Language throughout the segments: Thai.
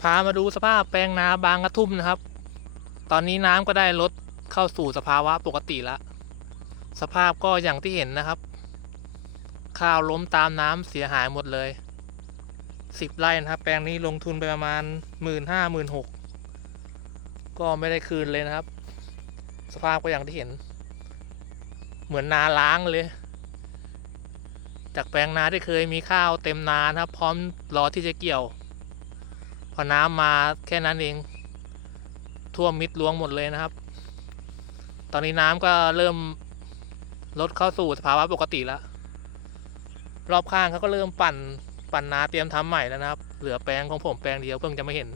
พามาดูสภาพแปลงนาบางกระทุ่มนะครับ ตอนนี้น้ำก็ได้ลดเข้าสู่สภาวะปกติแล้วสภาพก็อย่างที่เห็นนะครับ ข้าวล้มตามน้ำเสียหายหมดเลยสิบไร่นะครับ แปลงนี้ลงทุนไปประมาณหมื่นห้าหมื่นหกก็ไม่ได้คืนเลยนะครับ สภาพก็อย่างที่เห็น เหมือนนาล้างเลย จากแปลงนาที่เคยมีข้าวเต็มนานะครับ พร้อมรอที่จะเกี่ยว อน้ำมาแค่นั้นเอง ท่วมมิดล้วงหมดเลยนะครับ ตอนนี้น้ำก็เริ่มลดเข้าสู่สภาวะปกติแล้ว รอบข้างเขาก็เริ่มปั่นปั่นนาเตรียมทำใหม่แล้วนะครับ เหลือแปลงของผมแปลงเดียวเพิ่งจะไมาเห็น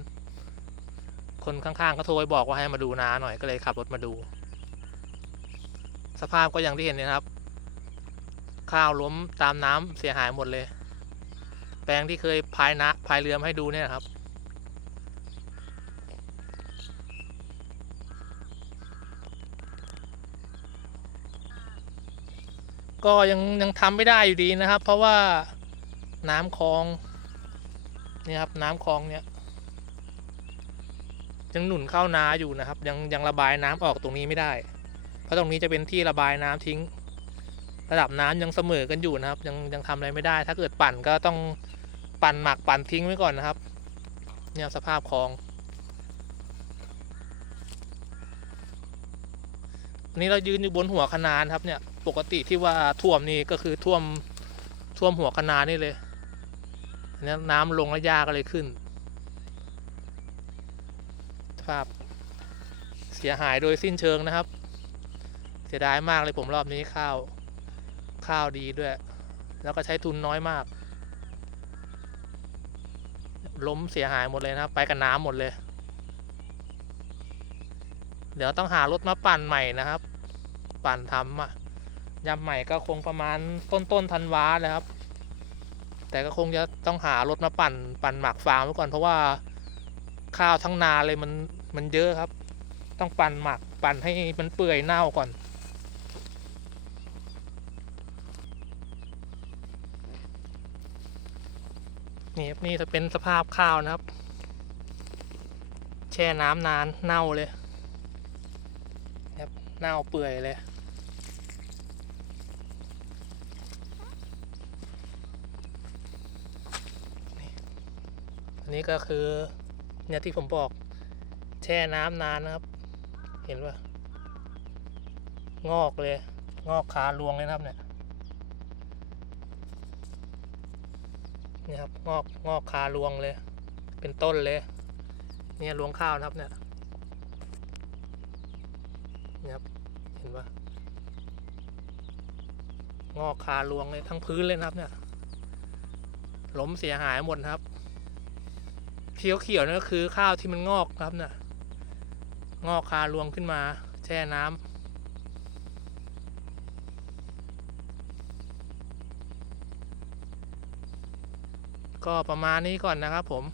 คนข้างๆก็โทรไปบอกว่าให้มาดูนาหน่อยก็เลยขับรถมาดู สภาพก็อย่างที่เห็นนะครับ ข้าวล้มตามน้ำเสียหายหมดเลย แปลงที่เคยพายนะพายเรือมาให้ดูเนี่ยนะครับ ก็ยังยังทำไม่ได้อยู่ดีนะครับ เพราะว่าน้ำคลองนี่ครับน้ำคลองเนี่ยยังหนุนเข้านาอยู่นะครับ ยังยังระบายน้ำออกตรงนี้ไม่ได้ เพราะตรงนี้จะเป็นที่ระบายน้ำทิ้ง ระดับน้ำยังเสมอกันอยู่นะครับ ยังยังทำอะไรไม่ได้ ถ้าเกิดปั่นก็ต้องปั่นหมักปั่นทิ้งไว้ก่อนนะครับเนี่ยสภาพคลอง อันนี้เรายืนอยู่บนหัวคะนานครับเนี่ย ปกติที่ว่าท่วมนี่ก็คือท่วมท่วมหัวคะนานนี่เลยอันนี้น้ำลงแล้วหญ้าก็เลยขึ้นภาพเสียหายโดยสิ้นเชิงนะครับ เสียดายมากเลยผมรอบนี้ข้าวข้าวดีด้วย แล้วก็ใช้ทุนน้อยมาก ล้มเสียหายหมดเลยนะครับ ไปกับน้ำหมดเลย เดี๋ยวต้องหารถมาปั่นใหม่นะครับ ปั่นทำอะยำใหม่ก็คงประมาณต้นต้นธันวาเลยครับ แต่ก็คงจะต้องหารถมาปั่นปั่นหมักฟางไว้ก่อนเพราะว่าข้าวทั้งนาเลยมันมันเยอะครับ ต้องปั่นหมักปั่นให้มันเปื่อยเน่าก่อน นี่ครับนี่จะเป็นสภาพข้าวนะครับ แช่น้ำนานเน่าเลยครับเน่าเปื่อยเลย อันนี้ก็คือเนี่ยที่ผมบอกแช่น้ำนานนะครับ เห็นป่ะงอกเลย งอกขาลวงเลยนะครับเนี่ยนี่ครับงอกงอกคารวงเลย เป็นต้นเลย เนี่ยรวงข้าวนะครับเนี่ยนี่ครับเห็นปะงอกคารวงเลยทั้งพื้นเลยนะครับเนี่ยล้มเสียหายหมดครับ เขียวเขียวๆนั่นก็คือข้าวที่มันงอกนะครับเนี่ยงอกคารวงขึ้นมา แช่น้ำก็ประมาณนี้ก่อนนะครับผม